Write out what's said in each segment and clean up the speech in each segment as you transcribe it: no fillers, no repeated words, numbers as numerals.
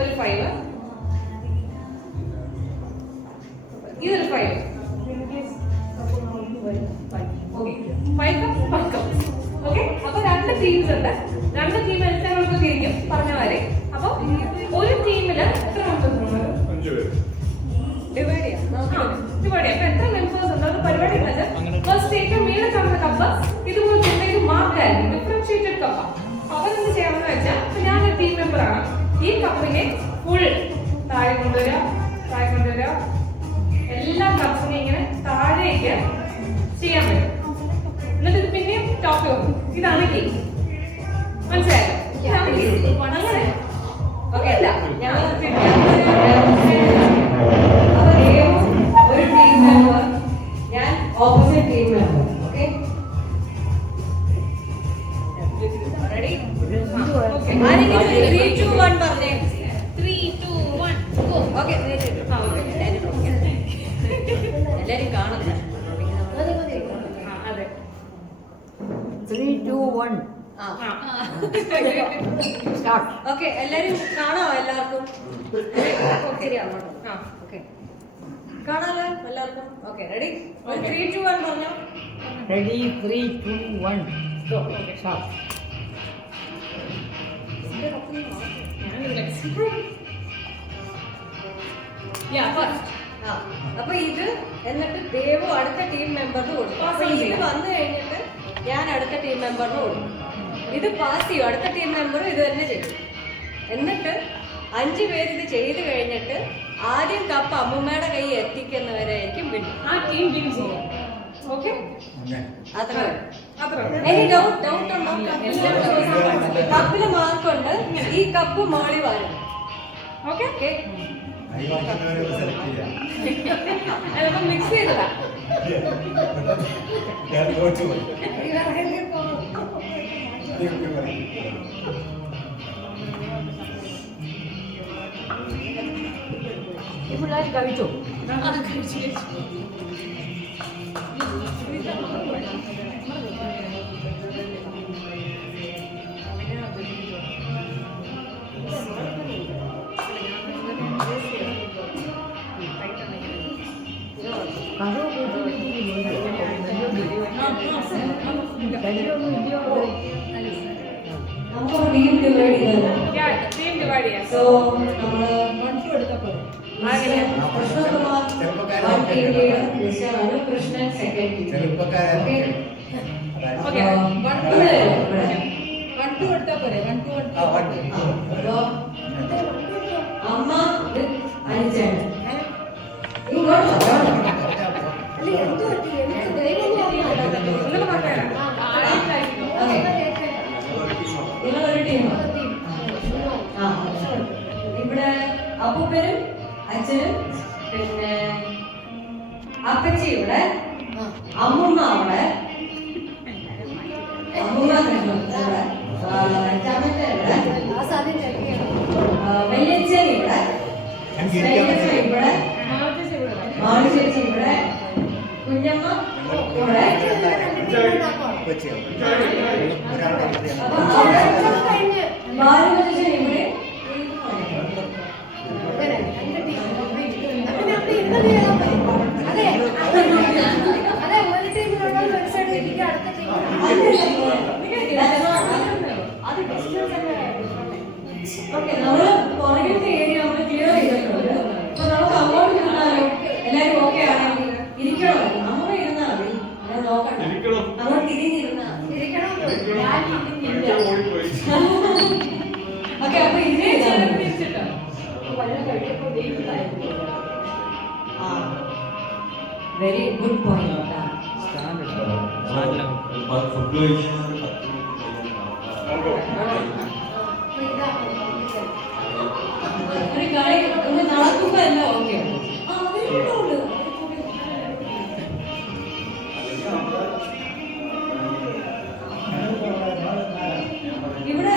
ഒരു 5, ഇതൊരു 5. ഓക്കെ, അപ്പൊ 2 ടീംസ് ഉണ്ട്. 2 ടീം എത്ര നമുക്ക് തിരിക്കും പറഞ്ഞ മാതിരി. അപ്പൊ ഒരു ടീമില് എത്ര മെമ്പേഴ്സ്? 5 പേര്. ഡിവൈഡ് ചെയ്യാം. അപ്പൊ എത്ര മെമ്പേഴ്സ് ഉണ്ട് അത് പരിപാടി ഉള്ളത്. ഫസ്റ്റ് ഏറ്റവും മേലെ കാണുന്ന കപ്പ് ഇതുപോലെ എന്തെങ്കിലും മാർക്ക് ആയിരിക്കും, ഡിഫറൻഷിയേറ്റഡ് കപ്പ. അവരെന്ത് ചെയ്യാമെന്ന് വെച്ചാൽ, ഞാൻ ഒരു ടീം മെമ്പർ ആണ്. ഈ കപ്പിനെ ഫുൾ താഴെ കൊണ്ടുവരിക, എല്ലാ കപ്സിനെ ഇങ്ങനെ താഴേക്ക് ചെയ്യാൻ പറ്റും. എന്നിട്ട് ഇത് പിന്നെയും ടോപ്പ് വെക്കും. ഇതാണ് ഗെയിം. മനസ്സിലായോ? ഇതാണ് ഗെയിം. അങ്ങനെ ഓക്കെ അല്ല, ഞാൻ ഒരു ടീം മെമ്പർ, ഞാൻ opposite team member. Okay, ready? Okay, 3, 2, 1 പറഞ്ഞേ. 3, 2, 1 ഗോ. ഓക്കെ, എല്ലാരും കാണുന്നില്ല. അതെ, 3, 2, 1 സ്റ്റാർട്ട്. ഓക്കെ, എല്ലാരും കാണാമോ? എല്ലാവർക്കും ശരിയാണോ? ഓക്കെ, കാണാലോ എല്ലാവർക്കും? Okay, ready? 3, 2, 1 പറഞ്ഞോ. റെഡി? 3, 2, 1 ഗോ. സ്റ്റാർട്ട്. അപ്പൊ ഇത് എന്നിട്ട് ദേവു അടുത്ത ടീം മെമ്പറിന് കൊടുക്കും. അപ്പൊ ഇത് വന്നു കഴിഞ്ഞിട്ട് ഞാൻ അടുത്ത ടീം മെമ്പറിന് കൊടുക്കും. ഇത് പാസ് ചെയ്യും. അടുത്ത ടീം മെമ്പറും ഇത് തന്നെ ചെയ്യും. എന്നിട്ട് 5 പേര് ഇത് ചെയ്ത് കഴിഞ്ഞിട്ട് ആദ്യം കപ്പ് അമ്മൂമ്മയുടെ കൈ എത്തിക്കുന്നവരായിരിക്കും വിൻ. ആ ടീം വിൻ ചെയ്യും. ഓക്കെ, അത്ര. എനി ഡൗട്ട് ഉണ്ടോ? കപ്പില് മാർക്കുണ്ട്. ഈ കപ്പ് മോളി വരും. ഓക്കെ, മിക്സ് ചെയ്തതാ. ഈ പിള്ളേർ കഴിച്ചോ? അത് കഴിച്ചു. സോ നമ്മള് 1, 2 എടുത്താൽ പോലെ. കൃഷ്ണകുമാർ കൃഷ്ണൻ സെക്കൻഡ്. അമ്മ അനിച്ചാണ്. നിങ്ങളൊരു ടീമാണ്. ഇവിടെ അപ്പൂപ്പനും അച്ഛനും പിന്നെ അപ്പച്ചി ഇവിടെ, അമ്മുമ്മ അവിടെ, അമ്മുമ്മ ഇവിടെ, ചമറ്റ ഇവിടെ, വല്യച്ഛൻ ഇവിടെ, ഇവിടെ, മാളു ചേച്ചി ഇവിടെ, കുഞ്ഞമ്മ ഇവിടെ. ബാലുചേച്ചൻ ഇവിടെ. ഓക്കെ, നമ്മള് പുറകിലത്തെ ഏരിയ നമ്മൾ ക്ലിയർ ചെയ്തിട്ടുണ്ട്. അപ്പൊ നമുക്ക് അങ്ങോട്ട് ഇരുന്നാലോ? എല്ലാരും ഓക്കെ ആണെങ്കിൽ ഇരിക്കണോ? നമ്മൾ ഇരുന്നാ മതി, നോക്കണ്ട. അങ്ങോട്ട് തിരിഞ്ഞിരുന്നാ ഓക്കെ. അപ്പൊ ഇതിനെ തിരിച്ചിട്ടോ വെരി ഗുഡ് പോയിന്റ്. ഒരു കളി ഒന്ന് നടക്കുമ്പോ എല്ലാം ഓക്കെ. ഇവിടെ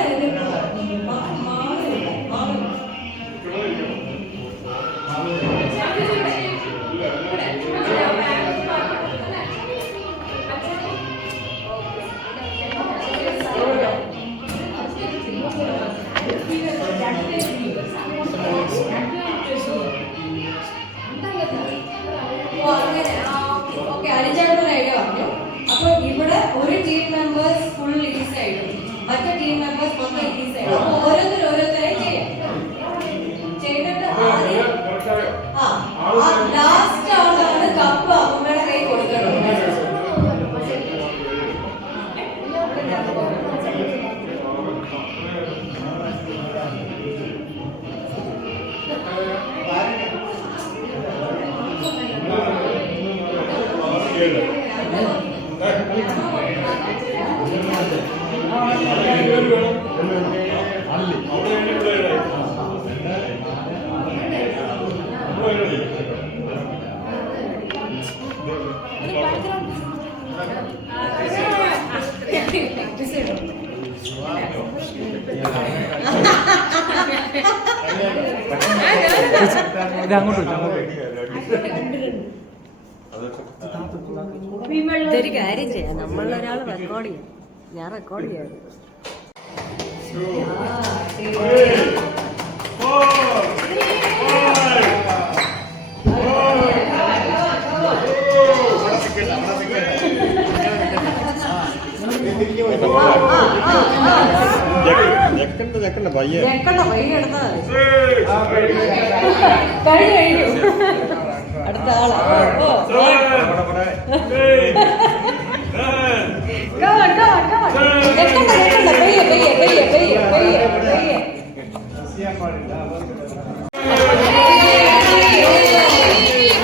ഇത് അങ്ങോട്ട് വെച്ചു, അങ്ങോട്ട് ഇതൊരു കാര്യം ചെയ്യാം, നമ്മളൊരാൾ റെക്കോർഡ് ചെയ്യാം. ഞാൻ റെക്കോർഡ് ചെയ്യാം. ഞെക്കണ്ട പയ്യെ എടുത്താൽ കഴിഞ്ഞു. അടുത്ത ആളാ.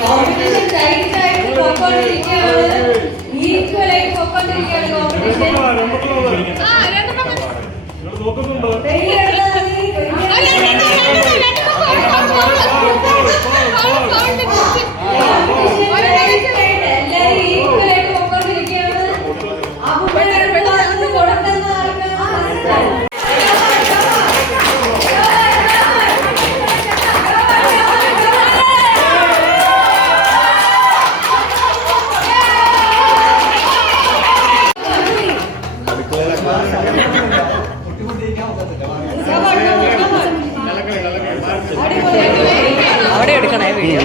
കോമ്പറ്റീഷൻ ടൈറ്റായിട്ട് പോയിക്കൊണ്ടിരിക്കുകയാണ്. ഈക്വലായിട്ട് പോയിക്കൊണ്ടിരിക്കുകയാണ് കോമ്പറ്റീഷൻ. അവിടെ എടുക്കണേ വീഡിയോ.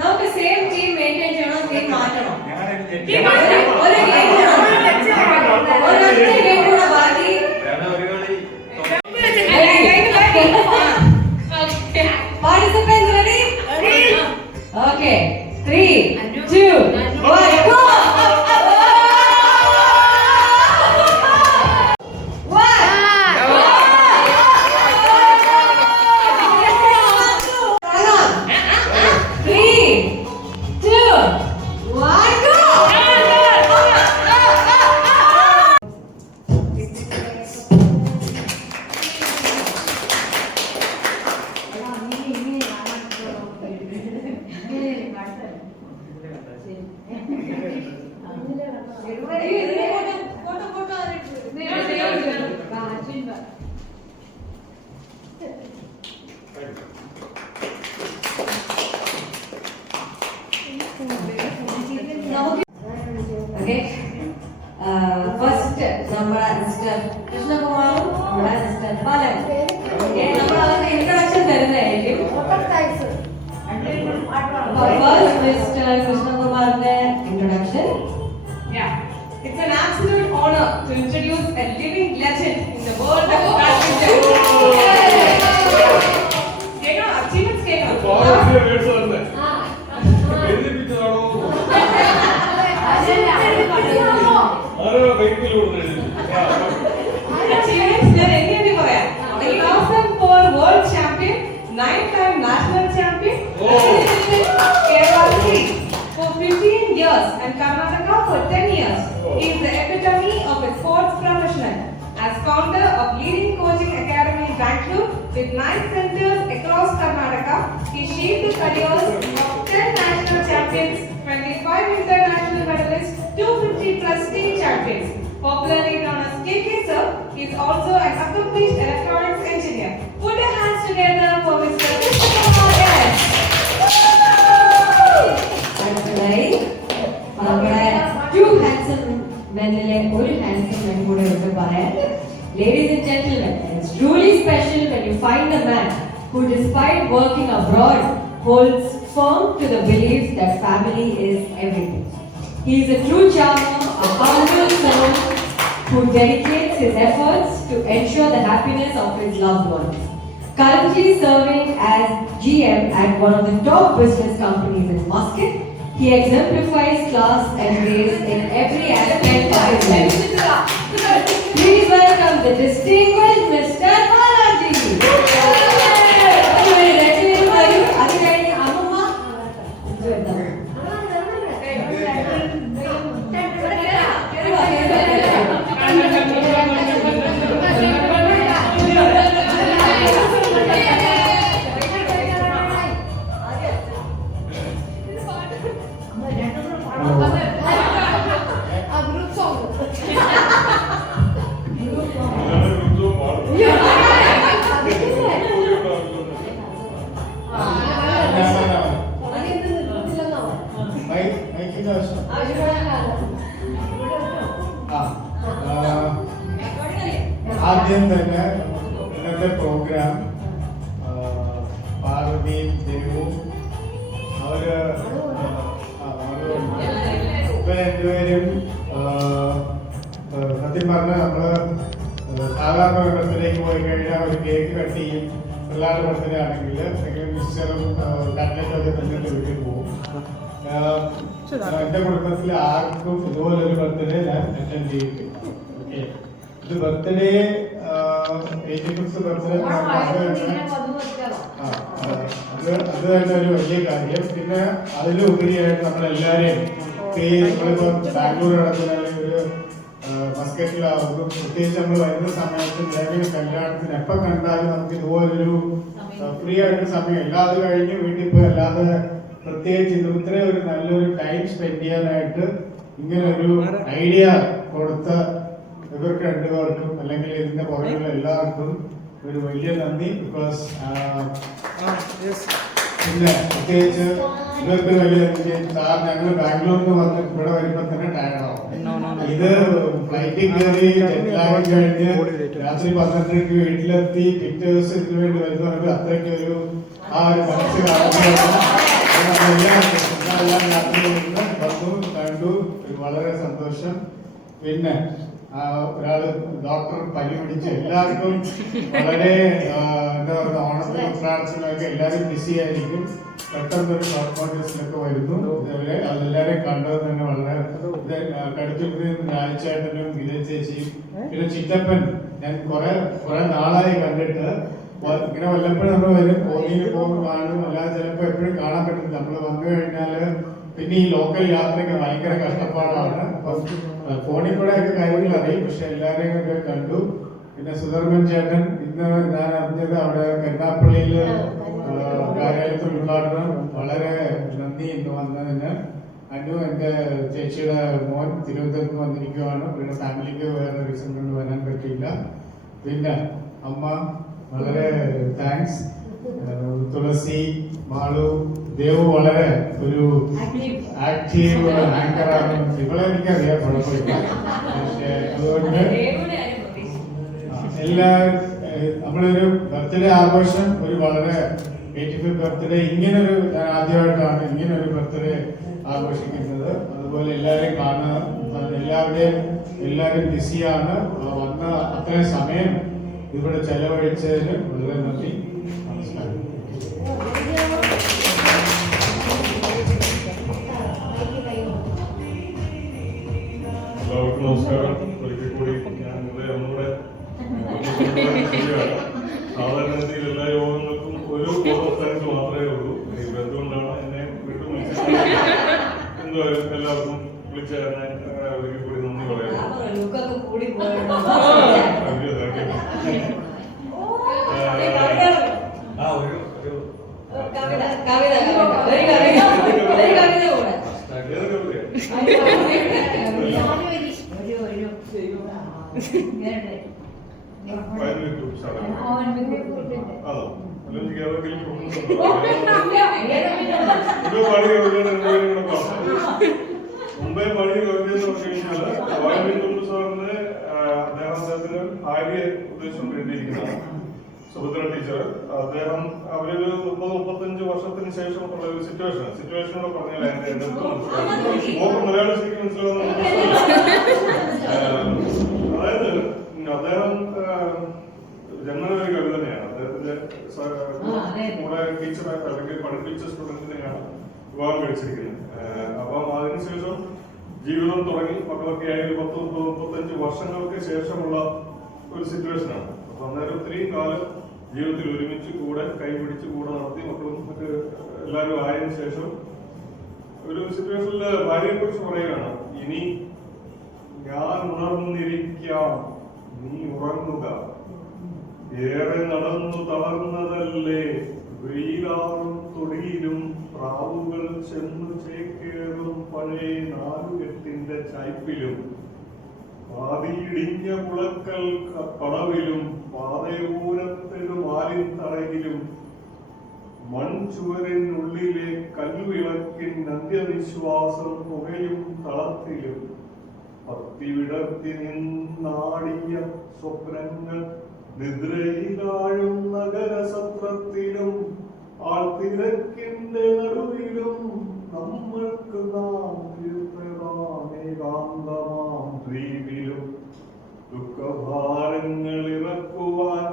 നമുക്ക് സെയിം ടീം മെയിൻറ്റെയിൻ ചെയ്യണം, ടീം മാറ്റണം. ഒരു ഗെയിം ബാക്കി. Participants ready? Okay. 3, 2, 1, go! First നമ്മുടെ സിസ്റ്റർ കൃഷ്ണകുമാറും നമ്മുടെ സിസ്റ്റർ ബാലൻ. നമ്മൾ അവരുടെ ഇൻട്രൊഡക്ഷൻ തരുന്നതായിരിക്കും. ഫസ്റ്റ് മിസ്റ്റർ കൃഷ്ണകുമാറിന്റെ introduction. It's an absolute honor to introduce a living legend in the world of badminton. Achievements a 2004 world champion, 9-time national champion, Kerala for 15 years and Karnataka for 10 years. He is the epitome of a sports professional. As founder of leading coaching academy in Bangalore with 9 centers across Karnataka, he shaped the careers of 10 national champions, 25 international medalists, 250 plus state champions. Popularly known as KK Sir, he is also an accomplished electronics engineer. Put your hands together for Mr. Krishnakumar S. അടുത്തതായി നമ്മുടെ 2 handsome മെന്നിലെ ഒരു handsome men കൂടെ ഉണ്ട് പറയാൻ. Ladies and gentlemen, it's truly special when you find a man who, despite working abroad, holds firm to the belief that family is everything. He is a true charmer, a humble soul who dedicates his efforts to ensure the happiness of his loved ones. Currently serving as GM at one of the top business companies in Muscat, he exemplifies class and grace in every aspect of his life. Please welcome the distinguished Mr. Balaji. ആദ്യം തന്നെ ഇന്നത്തെ programme പാർവതിയും ദേവും അവര് രണ്ടുപേരും സത്യം പറഞ്ഞാൽ നമ്മള് സാധാരണ ഒരു ബർത്ത്ഡേക്ക് പോയി കഴിഞ്ഞാൽ ഒരു കേക്ക് കട്ട് ചെയ്യും. പിള്ളേരുടെ ബർത്ത്ഡേ ആണെങ്കിൽ എന്തെങ്കിലും മിക്സറും കട്ട്ലറ്റും ഒക്കെ തന്നിട്ട് വീട്ടിൽ പോകും. എന്റെ കുടുംബത്തിൽ ആർക്കും ഇതുപോലൊരു ബർത്ത്ഡേ ഞാൻ അറ്റൻഡ് ചെയ്തിട്ടില്ല. ഓക്കെ, ഇത് ബർത്ത്ഡേ 85th ബർത്ത്ഡേ അത് തന്നെ ഒരു വലിയ കാര്യം. പിന്നെ അതിലുപരിയായിട്ട് നമ്മളെല്ലാരെയും നമ്മളിപ്പോ ബാംഗ്ലൂർ നടക്കുന്ന ഒരു മസ്കറ്റിലാവുന്നു, പ്രത്യേകിച്ച് നമ്മൾ വരുന്ന സമയത്ത് ഏതെങ്കിലും കല്യാണത്തിന് എപ്പോൾ കണ്ടാലും നമുക്ക് ഇതുപോലൊരു ഫ്രീ ആയിട്ട് സമയം അല്ലാതെ കഴിഞ്ഞ് വീട്ടിൽ പോയി അല്ലാതെ പ്രത്യേകിച്ച് ഇത് ഇത്രയും ഒരു നല്ലൊരു ടൈം സ്പെൻഡ് ചെയ്യാനായിട്ട് ഇങ്ങനെ ഒരു ഐഡിയ കൊടുത്ത ഇവർക്ക് രണ്ടുപേർക്കും അല്ലെങ്കിൽ ഇതിന്റെ പുറകിലുള്ള എല്ലാവർക്കും ഒരു വലിയ നന്ദി. ബിക്കോസ് പിന്നെ പ്രത്യേകിച്ച് ഇവർക്ക് വലിയ സാർ ഞങ്ങൾ ബാംഗ്ലൂരിൽ നിന്ന് വന്ന് ഇവിടെ വരുമ്പോ തന്നെ ടയർഡാവും. ഇത് ഫ്ലൈറ്റിൽ കയറി ജെറ്റ്ലാഗ് കഴിഞ്ഞ് രാത്രി 12 വീട്ടിലെത്തി പിറ്റേ ദിവസം ഇതിനു വേണ്ടി വരുന്നവർക്ക് അത്രയ്ക്ക് ഒരു ആ ഒരു മനസ്സ് നമ്മളെല്ലാം യാത്ര വന്നു കണ്ടു, വളരെ സന്തോഷം. പിന്നെ ഒരാള് ഡോക്ടർ പനി പിടിച്ച് എല്ലാവർക്കും വളരെ എന്താ പറയുക ഓണത്തിന് ഉത്രാടത്തിനൊക്കെ എല്ലാവരും ബിസി ആയിരിക്കും. പെട്ടെന്ന് ഒരു ഷോർട്ട് നോട്ടീസിലൊക്കെ വരുന്നു. അതെല്ലാവരെയും കണ്ടത് തന്നെ വളരെ കടുത്തുപിടി രാജേട്ടനും ഗിരിജ ചേച്ചിയും പിന്നെ ചിറ്റപ്പൻ ഞാൻ കുറെ നാളായി കണ്ടിട്ട്. ഇങ്ങനെ വല്ലപ്പോഴും നമ്മൾ വരും, പോന്നിയിൽ പോകുമ്പോൾ കാണും, അല്ലാതെ ചിലപ്പോൾ എപ്പോഴും കാണാൻ പറ്റില്ല. നമ്മൾ വന്നു കഴിഞ്ഞാല് പിന്നെ ഈ ലോക്കൽ യാത്രയ്ക്ക് ഭയങ്കര കഷ്ടപ്പാടാണ്. ഫോണിൽ കൂടെ ഒക്കെ കാര്യങ്ങൾ അറിയും, പക്ഷെ എല്ലാവരെയും ഒക്കെ കണ്ടു. പിന്നെ സുധർമ്മൻ ചേട്ടൻ ഇന്ന് ഞാൻ അറിഞ്ഞത് അവിടെ കരുനാപ്പള്ളിയില് കാര്യാലയത്തിൽ ഉദ്ഘാടനം, വളരെ നന്ദി ഇന്ന് വന്നതിന്. അനു എന്റെ ചേച്ചിയുടെ മോൻ തിരുവനന്തപുരത്ത് വന്നിരിക്കുകയാണ്. പിന്നെ ഫാമിലിക്ക് വേറെ റീസൺ കൊണ്ട് വരാൻ പറ്റിയില്ല. പിന്നെ അമ്മ വളരെ താങ്ക്സ്. തുളസി, മാളു, ദേവു വളരെ ഒരു ആക്റ്റീവ് ആങ്കറാണ്. ഇവളെ എനിക്കറിയാം, കുഴപ്പമില്ല. പക്ഷേ അതുകൊണ്ട് എല്ലാവരും നമ്മളൊരു ബർത്ത്ഡേ ആഘോഷം ഒരു വളരെ 85th ബർത്ത്ഡേ ഇങ്ങനൊരു ഞാൻ ആദ്യമായിട്ടാണ് ഇങ്ങനൊരു ബർത്ത്ഡേ ആഘോഷിക്കുന്നത്. അതുപോലെ എല്ലാവരെയും കാണാൻ എല്ലാവരും ബിസിയാണ്. വന്ന അത്രയും സമയം ഇവിടെ ചെലവഴിച്ചതിന് വളരെ നന്ദി. നമസ്കാരം. എല്ലാവർക്കും നമസ്കാരം. ഒരിക്കൽ കൂടി ഞാൻ ഒന്നുകൂടെ സാധാരണ രീതിയിൽ എല്ലാ യോഗങ്ങൾക്കും ഒരു ഓഫൻസ് മാത്രമേ ഉള്ളൂ. എന്തുകൊണ്ടാണ് എന്നെ വീണ്ടും എന്തായാലും എല്ലാവർക്കും വിളിച്ച് ഞാൻ ഒരിക്കൽ കൂടി നന്ദി പറയാം. മുംബൈ പണി കഴിഞ്ഞെന്ന് പറഞ്ഞു കഴിഞ്ഞാൽ സാറിന് അദ്ദേഹത്തിന് ഭാര്യ ഉദ്ദേശം വേണ്ടിയിരിക്കുന്നതാണ്. സുഭദ്ര ടീച്ചർ അദ്ദേഹം അവരൊരു 30-35 വർഷത്തിന് ശേഷം ഉള്ള ഒരു സിറ്റുവേഷനോട് പറഞ്ഞാൽ എന്റെ മലയാളം ശരിക്കും മനസ്സിലാവുന്ന അതായത് അദ്ദേഹം ജന്മന ഒരു കവി തന്നെയാണ്. അദ്ദേഹത്തിന്റെ കൂടെ ടീച്ചറായിട്ട് അല്ലെങ്കിൽ പഠിപ്പിച്ച സ്റ്റുഡന്റിനെയാണ് വിവാഹം കഴിച്ചിരിക്കുന്നത്. അപ്പം അതിനുശേഷം ജീവിതം തുടങ്ങി മക്കളൊക്കെ ആയി 10-35 വർഷങ്ങൾക്ക് ശേഷമുള്ള ഒരു സിറ്റുവേഷനാണ്. അപ്പൊ അന്നേരം ഒത്തിരിയും കാലം ജീവിതത്തിൽ ഒരുമിച്ച് കൂടെ കൈപിടിച്ച് കൂടെ നടത്തി മക്കളും മറ്റ് എല്ലാവരും ആയതിനു ശേഷം ഒരു സിറ്റുവേഷനില് ഭാര്യയെ കുറിച്ച് പറയുകയാണ്, ഇനി ഞാൻ ഉണർന്നിരിക്കാം, നീ ഉറങ്ങുക, ഏറെ നടന്നു തളർന്നതല്ലേ, വെയിലാറും തൊടിയിലും പ്രാവുകൾ ചെന്നു ചേക്കേറും പഴയ നാലുകെട്ടിന്റെ ചായ്പിലും പാതിയിടിഞ്ഞ കുളക്കൽ പടവിലും പാതയോരത്തിലും ആലിൻ തറയിലും മൺചുവരിനുള്ളിലെ കൽവിളക്കിൻ അന്ത്യവിശ്വാസം പുകയും തളത്തിലും പത്തിവിടർത്തി നിന്നാടിയ സ്വപ്നങ്ങൾ നിദ്രയിലാഴും നഗരസത്രത്തിലും ആൾത്തിരക്കിന്റെ നടുവിലും നമ്മൾക്ക് നാം ഏകാന്തമാം ദ്വീപിലും ദുഃഖഭാരങ്ങൾ ഇറക്കുവാൻ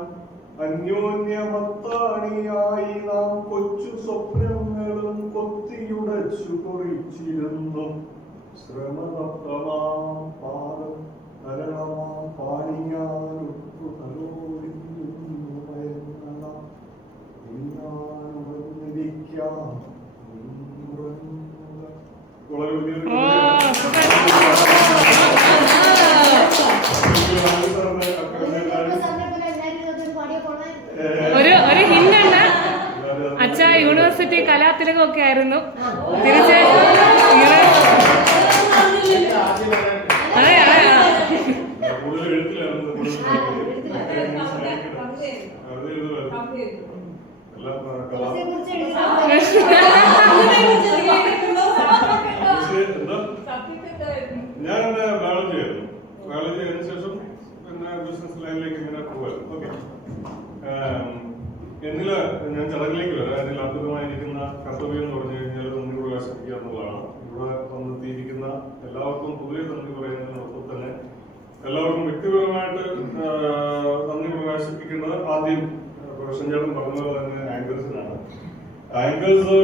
അന്യോന്യമത്താണിയായി നാം കൊച്ചു സ്വപ്നങ്ങളും കൊത്തിയുടച്ചു കുറിച്ചിരുന്നു. ശ്രമതപ്തമാം പാദം കരണമാം പാണിയാലൊട്ടു തലോടിയിരുന്നു മയങ്ങണം. ഇന്നാനുറന്നിരിക്കാം വളരെ വലിയൊരു ഒരു ഹിന്ദുണ്ട്. അച്ഛ യൂണിവേഴ്സിറ്റി കലാതിലകമൊക്കെ ആയിരുന്നു. തിരിച്ച് അതെ ഞാൻ ബയോളജി ആയിരുന്നു. ബയോളജി ആയതിനു ശേഷം പിന്നെ ബിസിനസ് ലൈനിലേക്ക് ഇങ്ങനെ പോകാൻ. ഓക്കെ, എന്നില് ഞാൻ ചടങ്ങിലേക്ക് വരാം. അതിൽ അത്ഭുതമായിരിക്കുന്ന കർത്തവ്യം എന്ന് പറഞ്ഞു കഴിഞ്ഞാൽ നന്ദി പ്രകാശിപ്പിക്കുക എന്നുള്ളതാണ്. ഇവിടെ വന്നെത്തിയിരിക്കുന്ന എല്ലാവർക്കും പൊതുവെ നന്ദി പറയുന്നതിനൊപ്പം തന്നെ എല്ലാവർക്കും വ്യക്തിപരമായിട്ട് നന്ദി പ്രകാശിപ്പിക്കുന്നത് ആദ്യം പ്രൊഫഷൻ ചേട്ടൻ പറഞ്ഞതുപോലെ തന്നെ ആങ്കേഴ്സിനാണ്. ആങ്കേഴ്സ്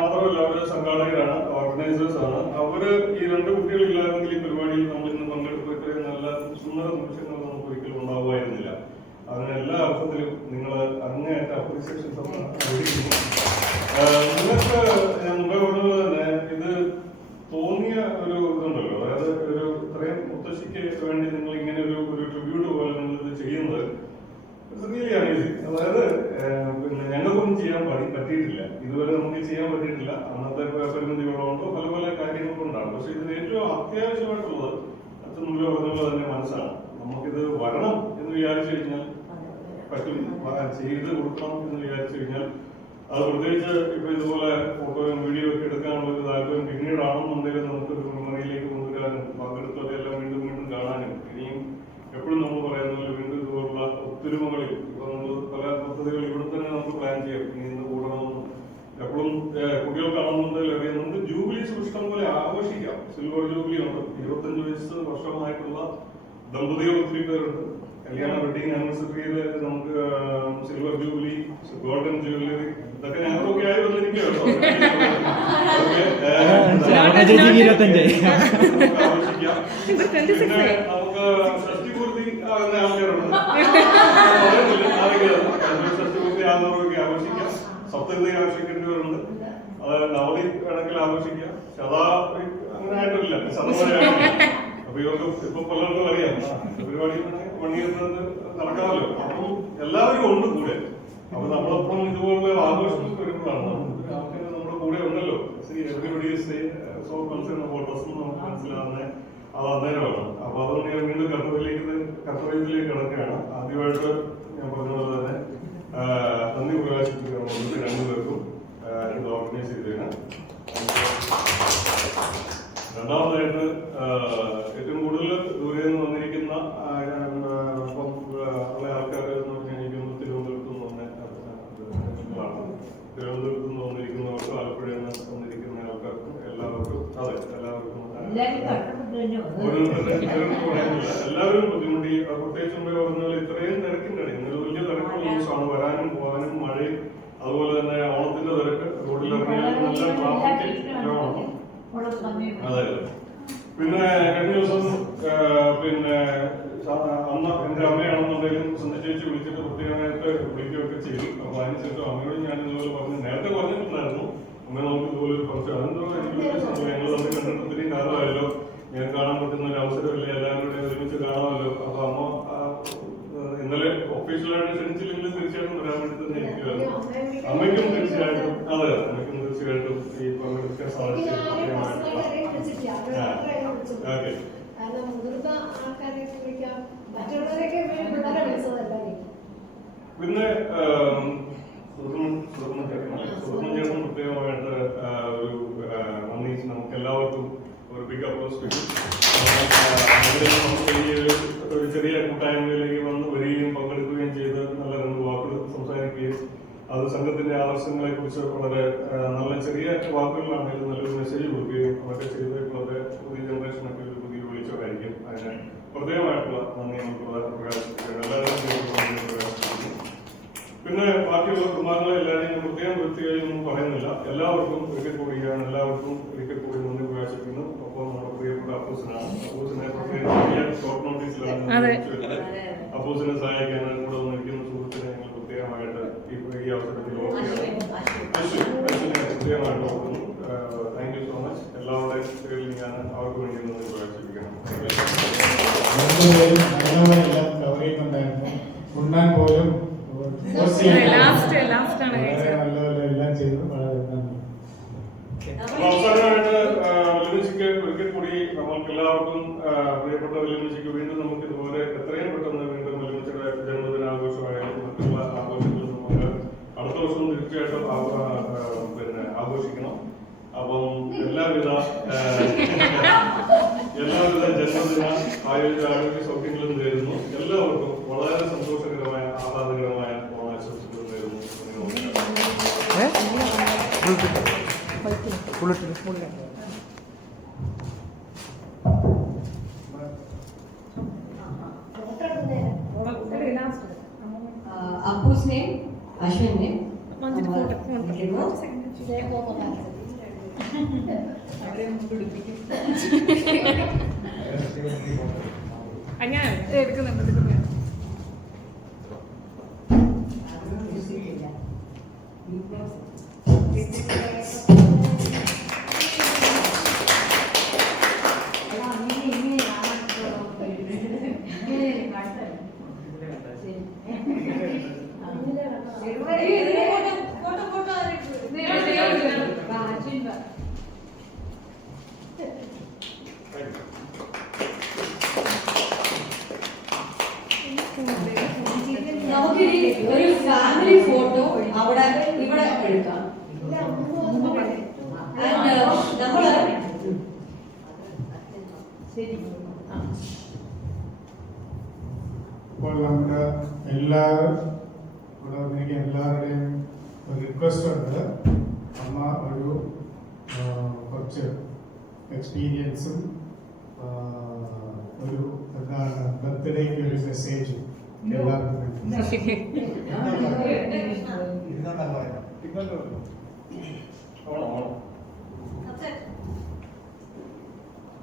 മാത്രമല്ല, അവര് സംഘാടകരാണ്, ഓർഗനൈസേഴ്സ് ആണ്. അവര് ഈ രണ്ട് കുട്ടികളില്ലായിരുന്നെങ്കിൽ ഈ പരിപാടിയിൽ നമ്മൾ ഇന്ന് പങ്കെടുത്ത ഇത്രയും നല്ല സുന്ദര നിമിഷങ്ങൾ നമുക്ക് ഒരിക്കലും ഉണ്ടാവുമായിരുന്നില്ല. അതിന് എല്ലാ അർത്ഥത്തിലും നിങ്ങൾ അങ്ങേയറ്റ അപ്രീസിയേഷൻ നിങ്ങൾക്ക് ഞാൻ മുമ്പേ പറഞ്ഞത് തന്നെ ഇത് തോന്നിയ ഒരു ഇതുണ്ടല്ലോ. അതായത് ഒരു ഇത്രയും മുത്തശ്ശിക്ക് വേണ്ടി നിങ്ങൾ ഇങ്ങനെ ഒരു ട്രിബ്യൂട്ട് പോലെ നിങ്ങൾ ഇത് ചെയ്യുന്നത് അതായത് പിന്നെ ഞങ്ങൾക്കൊന്നും ചെയ്യാൻ പറ്റിയിട്ടില്ല. ഇതുവരെ നമുക്ക് ചെയ്യാൻ പറ്റിയിട്ടില്ല. അന്നത്തെ പരിമിതികളുണ്ടോ പല പല കാര്യങ്ങൾ കൊണ്ടാണ്. പക്ഷെ ഇതിന് ഏറ്റവും അത്യാവശ്യമായിട്ടുള്ളത് അച്ഛൻ മുമ്പേ പറഞ്ഞതുപോലെ തന്നെ മനസ്സാണ്. നമുക്കിത് വരണം എന്ന് വിചാരിച്ചു കഴിഞ്ഞാൽ പറ്റും, ചെയ്ത് കൊടുക്കണം എന്ന് വിചാരിച്ചു കഴിഞ്ഞാൽ അത് പ്രത്യേകിച്ച് ഇപ്പൊ ഇതുപോലെ ഫോട്ടോയും വീഡിയോ ഒക്കെ എടുക്കാനുള്ള ഒരു താല്പര്യം പിന്നീടാണെന്നുണ്ടെങ്കിൽ നമുക്കൊരു മെമ്മറിയിലേക്ക് കൊണ്ടുവരാനും പങ്കെടുത്തൊക്കെ എല്ലാം വീണ്ടും വീണ്ടും കാണാനും ഇനിയും എപ്പോഴും നമ്മൾ പറയുന്ന പോലെ വീണ്ടും ഇതുപോലുള്ള ഒത്തൊരുമകളിൽ ഇപ്പൊ നമ്മൾ പല പദ്ധതികൾ ഇവിടെ തന്നെ നമുക്ക് പ്ലാൻ ചെയ്യാം. ഇനി ഇന്ന് കൂടണമെന്നും എപ്പോഴും കുട്ടികൾക്കാണെന്നുണ്ടെങ്കിൽ അറിയാം. നമുക്ക് ജൂബിലീസ് ഇഷ്ടം പോലെ ആഘോഷിക്കാം. സിൽവർ ജൂബിലി ഉണ്ട്. 25 വർഷമായിട്ടുള്ള ദമ്പതികൾ ഒത്തിരി പേരുണ്ട്. കല്യാണ വെഡിങ് ആനിവേഴ്സറിയിൽ നമുക്ക് സിൽവർ ജൂബിലി, ഗോൾഡൻ ജൂബിലി ഇതൊക്കെ ഞങ്ങൾക്കൊക്കെ ആയി വന്നിരിക്കുകയാണ്. ആഘോഷിക്കാം. പിന്നെ നമുക്ക് ഷഷ്ടിപൂർത്തി ആകുന്ന ആൾക്കാരുണ്ട്. ഷഷ്ടിപൂർത്തി ആകുന്നവർക്കൊക്കെ ആഘോഷിക്കാം. സപ്തതി ആഘോഷിക്കേണ്ടവരുണ്ട്. അത് നവതി വേണമെങ്കിൽ ആഘോഷിക്കാം. ശതാ അങ്ങനെ ആയിട്ടില്ല, ശതമാനം. അപ്പൊ ഇവർക്ക് ഇപ്പൊ പലർക്കും അറിയാം പരിപാടി പണിയെടുക്കുന്നത് നടക്കാമല്ലോ. അപ്പം എല്ലാവരും ഉണ്ട് കൂടെ. അപ്പൊ നമ്മളൊപ്പം ഇതുപോലെ ആഘോഷങ്ങൾ വരുമ്പോഴാണ് ആൾക്കാർ നമ്മുടെ കൂടെ ഉണ്ടല്ലോ. Everybody so concern about us എന്ന് നമുക്ക് മനസ്സിലാവുന്നത് അത് അന്നേരമാണ്. അപ്പൊ അതുകൊണ്ട് ഞാൻ വീണ്ടും കർത്തവ്യത്തിലേക്ക് കിടക്കുകയാണ്. ആദ്യമായിട്ട് ഞാൻ പറഞ്ഞ പോലെ തന്നെ നന്ദി പ്രകാശിപ്പിക്കണം രണ്ടുപേർക്കും ഇത് ഓർഗനൈസ് ചെയ്തതിന്. രണ്ടാമതായിട്ട് ഏറ്റവും കൂടുതൽ ദൂരെ നിന്ന് വന്നിരിക്കുന്ന ഉള്ള ആൾക്കാർ എന്ന് പറഞ്ഞാൽ എനിക്കൊന്ന് തിരുവനന്തപുരത്ത് നിന്ന് തിരുവനന്തപുരത്ത് നിന്ന് വന്നിരിക്കുന്നവർക്കും ആലപ്പുഴയിൽ നിന്ന് വന്നിരിക്കുന്ന ആൾക്കാർക്കും എല്ലാവർക്കും എല്ലാവരും ബുദ്ധിമുട്ടി. പ്രത്യേകിച്ച് മുമ്പേ പറഞ്ഞാൽ ഇത്രയും തിരക്കിന്റെ ഇടയിൽ ഒരു വലിയ തിരക്കുള്ള ദിവസമാണ്. വരാനും പോകാനും മഴയും അതുപോലെ തന്നെ ഓണത്തിന്റെ തിരക്ക്, റോഡിൽ ഇറങ്ങിയാൽ നല്ല ട്രാഫിക്. അതെ. പിന്നെ കഴിഞ്ഞ ദിവസം പിന്നെ അമ്മ എന്റെ അമ്മയാണെന്നുണ്ടെങ്കിലും സന്ധ്യചേച്ചി വിളിച്ചിട്ട് പ്രത്യേകമായിട്ട് വിളിക്കുകയൊക്കെ ചെയ്തു. അപ്പൊ അതിനുശേഷം അമ്മയോട് ഞാൻ ഇതുപോലെ പറഞ്ഞു, നേരത്തെ പറഞ്ഞിട്ടുണ്ടായിരുന്നു അമ്മ നമുക്ക് ഇതുപോലെ ഒരു ഫംഗ്ഷൻ. അതെന്തോ എനിക്ക് വലിയ സംഭവം. ഞങ്ങൾ തമ്മിൽ കണ്ടിട്ട് ഒത്തിരി കാലമായല്ലോ, ഞാൻ കാണാൻ പറ്റുന്ന ഒരു അവസരമില്ല, എല്ലാവരും കൂടെ ഒരുമിച്ച് കാണാമല്ലോ. അപ്പൊ അമ്മ ഇന്നലെ ഒഫീഷ്യലായിട്ട് ക്ഷണിച്ചില്ലെങ്കിലും തീർച്ചയായിട്ടും വരാൻ വേണ്ടി തന്നെ ഇരിക്കുമായിരുന്നു. അമ്മയ്ക്കും തീർച്ചയായിട്ടും അതെ, അമ്മയ്ക്കും തീർച്ചയായിട്ടും ഈ പങ്കെടുക്കാൻ സാധിച്ചു. പിന്നെ സുബ്രഹ്മണ്യം പ്രത്യേകമായിട്ട് ഒരു നന്ദി നമുക്ക് എല്ലാവർക്കും ഒരു ബിഗ് അപ്രോച്ച്. കൂട്ടായ്മയിലേക്ക് വന്ന് വരികയും പങ്കെടുക്കുകയും ചെയ്ത് നല്ല 2 വാക്കുകൾ സംസാരിക്കുകയും അത് സംഘത്തിന്റെ ആദർശങ്ങളെ കുറിച്ച് വളരെ നല്ല ചെറിയ വാക്കുകളിലാണെങ്കിലും നല്ലൊരു മെസ്സേജ് കൊടുക്കുകയും അതൊക്കെ ചെയ്ത് ഇപ്പോഴത്തെ പുതിയ ജനറേഷനൊക്കെ ഒരു പുതിയ വിളിച്ചോടായിരിക്കും. അതിന് പ്രത്യേകമായിട്ടുള്ള നന്ദി നമുക്ക് പ്രകാശിപ്പിക്കുകയാണ്. എല്ലാവരും പ്രകാശിപ്പിക്കുന്നു. പിന്നെ ബാക്കിയുള്ള കുടുംബാംഗങ്ങളെ എല്ലാവരെയും പ്രത്യേകം വൃത്തിയായൊന്നും പറയുന്നില്ല. എല്ലാവർക്കും ഒരിക്കൽ കൂടിയാണ്, എല്ലാവർക്കും ഒരിക്കൽ കൂടി നന്ദി പ്രകാശിപ്പിക്കുന്നു. ഒപ്പം നമ്മുടെ പ്രിയപ്പെട്ട അപ്പൂസിനാണ്. അപ്പൂസിനെ പ്രത്യേകം ഷോർട്ട് നോട്ടീസിലാണ് അപ്പൂസിനെ സഹായിക്കാനാണ് കൂടെ വന്നിരിക്കുന്ന സുഹൃത്തിനെ ഞങ്ങൾ പ്രത്യേകമായിട്ട് ഈ അവസരത്തിൽ പ്രത്യേകമായിട്ട് ഓർക്കുന്നു. Thank you so much. എല്ലാവരുടെയും പേരിൽ ഞാൻ അവർക്ക് വേണ്ടി നന്ദി പ്രകാശിപ്പിക്കണം. എല്ലാം കവർ ചെയ്യുന്നുണ്ടായിരുന്നു. ഉണ്ണാൻ പോലും വളരെ നല്ലപോലെ എല്ലാം ചെയ്തു. വളരെ നന്ദി. അവസാനമായിട്ട് വല്യമ്മച്ചിക്ക് ഒരിക്കൽ കൂടി നമ്മൾക്ക് എല്ലാവർക്കും പ്രിയപ്പെട്ട വല്യമ്മച്ചിക്ക് വീണ്ടും നമുക്ക് ഇതുപോലെ എത്രയും പെട്ടെന്ന് വീണ്ടും വല്യമ്മച്ചിയുടെ ജന്മദിനാഘോഷമായാലും മറ്റുള്ള ആഘോഷങ്ങളും നമുക്ക് അടുത്ത വർഷം തീർച്ചയായിട്ടും ആഘോഷിക്കണം. അപ്പം എല്ലാവിധ ജന്മദിന ആരോഗ്യ സൗഖ്യങ്ങളും നേരുന്നു. എല്ലാവർക്കും വളരെ സന്തോഷകരമായ ആഹ്ലാദകരമായ ഓണാശംസകളും നേരുന്നു. Appu's name, Ashwin name. നമുക്കിനി ഒരു ഫാമിലി ഫോട്ടോ അവിടെ ഇവിടെ എടുക്കാം. നമ്മള് ഇപ്പോൾ നമ്മുടെ എല്ലാവരുടെയും ഒരു റിക്വസ്റ്റ് ഉണ്ട്. അമ്മ ഒരു കുറച്ച് എക്സ്പീരിയൻസും ഒരു എന്താണ് ബർത്ത്ഡേക്ക് ഒരു മെസ്സേജും എല്ലാവർക്കും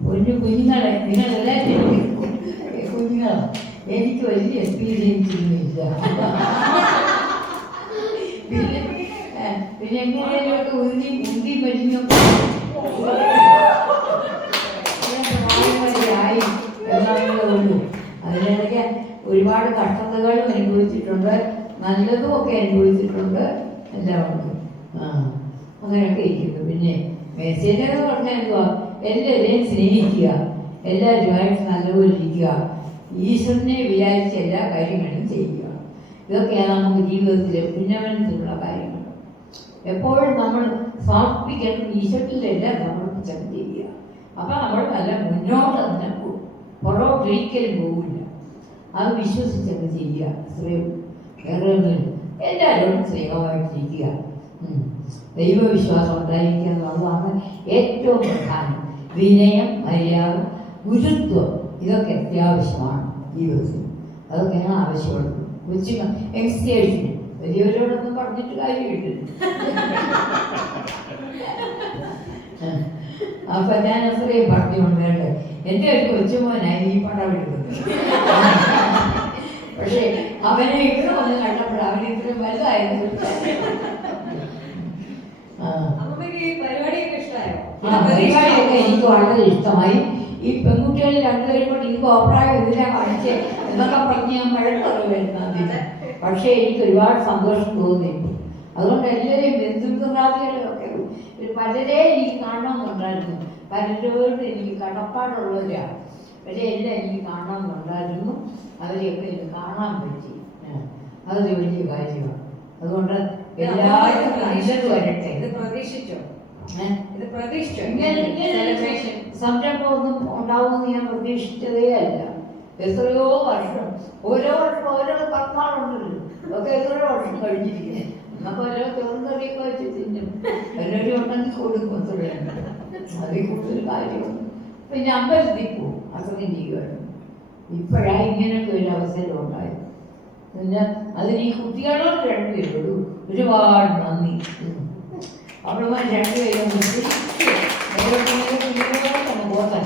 കുഞ്ഞുങ്ങളെ നിങ്ങളെല്ലാവരും കുഞ്ഞുങ്ങളോ എനിക്ക് വലിയ എക്സ്പീരിയൻസ് ഒന്നുമില്ല. പിന്നെ എങ്ങനെയൊക്കെ ഉന്തി പരിഞ്ഞൊക്കെ ആയി എന്നാണല്ലോ ഉള്ളൂ. അതിനിടയ്ക്ക് ഒരുപാട് കഷ്ടതകളും അനുഭവിച്ചിട്ടുണ്ട്, നല്ലതും ഒക്കെ അനുഭവിച്ചിട്ടുണ്ട്. എല്ലാം ഉണ്ട്. അങ്ങനെയൊക്കെ ഇരിക്കുന്നു. പിന്നെ മെസ്സേജൊക്കെ പറഞ്ഞാൽ എന്തുവാ, എല്ലാവരെയും സ്നേഹിക്കുക, എല്ലാവരുമായിട്ട് നല്ലപോലെ ഇരിക്കുക, ഈശ്വരനെ വിചാരിച്ച എല്ലാ കാര്യങ്ങളും ചെയ്യുക. ഇതൊക്കെയാണ് നമുക്ക് ജീവിതത്തിൽ ഉന്നമനത്തിലുള്ള കാര്യങ്ങൾ. എപ്പോഴും നമ്മൾ സമർപ്പിക്കണം ഈശ്വരത്തിലെല്ലാം സമർപ്പിച്ചത് ചെയ്യുക. അപ്പം നമ്മൾ നല്ല മുന്നോട്ട് തന്നെ പോകും, പുറകോട്ടൊരിക്കലും പോകില്ല. അത് വിശ്വസിച്ചൊക്കെ ചെയ്യുക. വേറെ ഒന്നും എല്ലാവരോടും സ്നേഹമായിട്ടിരിക്കുക, ദൈവവിശ്വാസം ഉണ്ടായിരിക്കുക എന്നുള്ളതാണ് ഏറ്റവും പ്രധാനം. വിനയം, മര്യാദ, ഗുരുത്വം ഇതൊക്കെ അത്യാവശ്യമാണ് ജീവിതത്തിൽ. അതൊക്കെയാണ് ആവശ്യമുള്ളത്. കൊച്ചുങ്ങൾ യങ്സ്റ്റേഴ്സിന് വലിയവരോടൊന്നും പറഞ്ഞിട്ട് കാര്യമില്ല. അപ്പൊ ഞാൻ അത്രയും പറഞ്ഞുകൊണ്ടേണ്ട് എൻ്റെ ഒരു കൊച്ചുമോനായി ഈ പടം എടുക്കുന്നത്. പക്ഷെ അവനെ ഇവിടെ വന്ന് കണ്ടപ്പോൾ അവൻ ഇത്രയും വലുതായിരുന്നു. പരിപാടിയൊക്കെ എനിക്ക് വളരെ ഇഷ്ടമായി. ഈ പെൺകുട്ടികൾ രണ്ടുപേരും കൂടി എനിക്ക് അഭിപ്രായം ഇതിനെ കാണിച്ച് എന്നൊക്കെ പറഞ്ഞ് ഞാൻ മഴക്കുറവ് വരുന്നത്. പക്ഷേ എനിക്ക് ഒരുപാട് സന്തോഷം തോന്നി. അതുകൊണ്ട് എല്ലാവരെയും ബന്ധുക്കളാദികളൊക്കെ പലരെ എനിക്ക് കാണണമെന്നുണ്ടായിരുന്നു. പലരോടും എനിക്ക് കടപ്പാടുള്ളവരാണ്. പക്ഷേ എല്ലാം എനിക്ക് കാണണമെന്നുണ്ടായിരുന്നു. അവരെയൊക്കെ എനിക്ക് കാണാൻ പറ്റി. അതൊരു വലിയ കാര്യമാണ്. അതുകൊണ്ട് എല്ലാവരും നല്ലത് വരട്ടെ. സംരംഭമൊന്നും ഉണ്ടാവുമെന്ന് ഞാൻ പ്രതീക്ഷിച്ചതേ അല്ല. എത്രയോ വർഷം, ഓരോ വർഷം ഓരോ പത്താളുണ്ടല്ലോ, ഒക്കെ എത്രയോ വർഷം കഴിഞ്ഞിരിക്കുന്നത്. നമുക്ക് ഓരോ ചോറുകറിയൊക്കെ വെച്ച് തിന്നും, എല്ലാവരും ഉണ്ടെങ്കിൽ കൊടുക്കും. അത്രയാണ്, അതിൽ കൂടുതൽ കാര്യമൊന്നും. പിന്നെ അമ്പലത്തിൽ പോകും, അത്രയും ചെയ്യുമായിരുന്നു. ഇപ്പോഴാണ് ഇങ്ങനൊക്കെ ഒരു അവസരം ഉണ്ടായത്. പിന്നെ അതിന് ഈ കുട്ടികളോട് രണ്ടുപേരോട് ഒരുപാട് നന്ദി. അവളുമാർ രണ്ടുപേരും പോകാൻ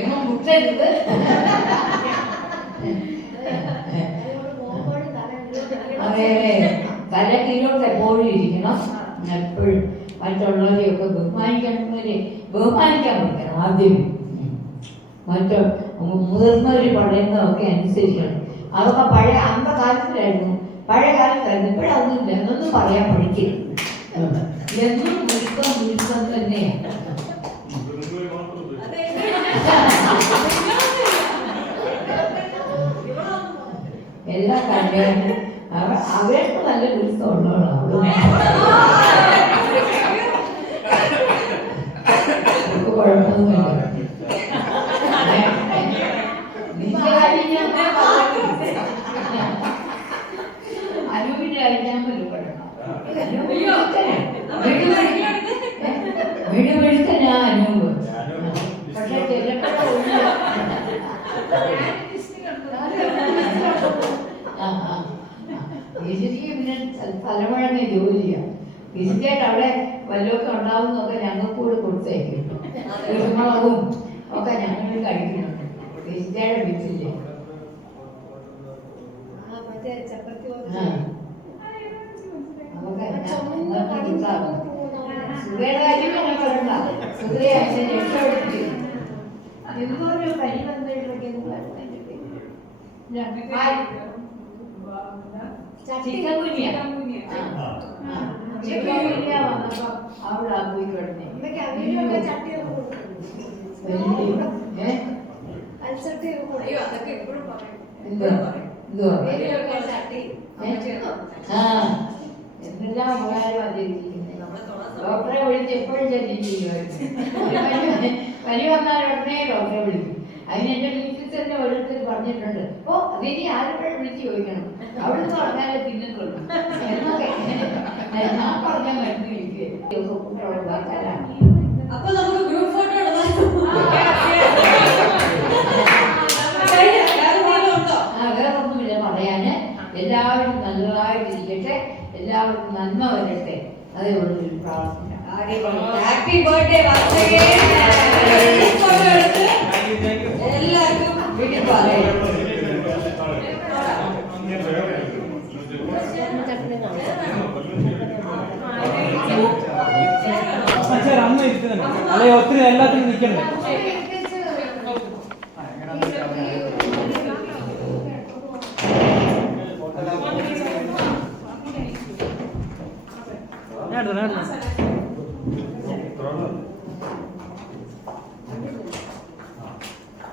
എങ്ങും മുട്ടരുത്. അതെ അതെ, തല കീഴോട്ട് എപ്പോഴും ഇരിക്കണം. എപ്പോഴും മറ്റുള്ളവരെയൊക്കെ ബഹുമാനിക്കാൻ പഠിക്കണം ആദ്യം. മറ്റു മുതിർന്നവർ പറയുന്നതൊക്കെ അനുസരിക്കണം. അതൊക്കെ പഴയ അന്ന കാലത്തിലായിരുന്നു, പഴയ കാലത്തായിരുന്നു. ഇപ്പോഴതൊന്നുമില്ല, എന്നൊന്നും പറയാൻ പഠിക്കരുത്. എന്നും മുഴുക്കം തന്നെയാണ്. എല്ലാ കാര്യങ്ങളും അവർക്ക് നല്ല ഗുരുത്തമുള്ളതാണ്. കുഴപ്പമൊന്നുമില്ല. അനുവിന്റെ കഴിക്കാൻ പോലും പഠനം വീടുമെടുക്കനാ അനൂപ്. പക്ഷെ ചേച്ചിക്ക് പിന്നെ തലമുഴങ്ങ ജോലിയാണ്. ചേച്ചിക്കായിട്ട് അവിടെ വല്ലതൊക്കെ ഉണ്ടാവുന്നൊക്കെ ഞങ്ങൾക്ക് കൂടെ കൊടുത്തേക്കും. കുരുമുളകും ഒക്കെ ഞങ്ങൾ കഴിക്കുന്നുണ്ട്. ചേച്ചിയുടെ വീട്ടില്ലേ സുഖയുടെ കാര്യം എന്തൊരു പനി വന്നിട്ടൊക്കെ ചിക്കൻ കുനിയ വന്നപ്പോ അവിടെ പോയി കിടന്നേ. എന്തെല്ലാം ഉപകാരം അതിരിക്കുന്നത്. ഡോക്ടറെ വിളിച്ച് എപ്പോഴും ചെല്ലും ചെയ്യുമായിരുന്നു. പനി വന്നാൽ ഉടനെ ഡോക്ടറെ വിളിക്കും. അതിന് എന്റെ വീട്ടിൽ തന്നെ ഓരോരുത്തർ പറഞ്ഞിട്ടുണ്ട്, ഓ അതിനി ആരെപ്പോഴും വിളിച്ച് ചോദിക്കണം, അവിടുന്ന് പറഞ്ഞാലേ തിന്നുള്ളൂ എന്നൊക്കെ ഞാൻ പറഞ്ഞാൽ മരുന്ന് കഴിക്കുകയാണ്. അപ്പൊ നമുക്ക് ഗ്രൂപ്പ് ഫോട്ടോ വേറൊന്നുമില്ല പറയാന്. എല്ലാവരും നല്ലതായിട്ടിരിക്കട്ടെ, എല്ലാവർക്കും നന്മ വരട്ടെ, അതേ ഉള്ളൊരു പ്രാർത്ഥന. ഹാപ്പി ബർത്ത്ഡേ എല്ലാവർക്കും വീട്ടിൽ പറയാം. അമ്മ ഇരിക്കുന്നുണ്ട്, അല്ലെ ഒത്തിരി എല്ലാത്തിനും നിൽക്കണ്ടേ.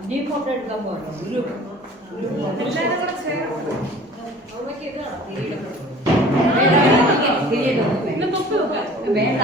ഇനി ഫോട്ടോ എടുക്കാൻ പോകണം. വേണ്ട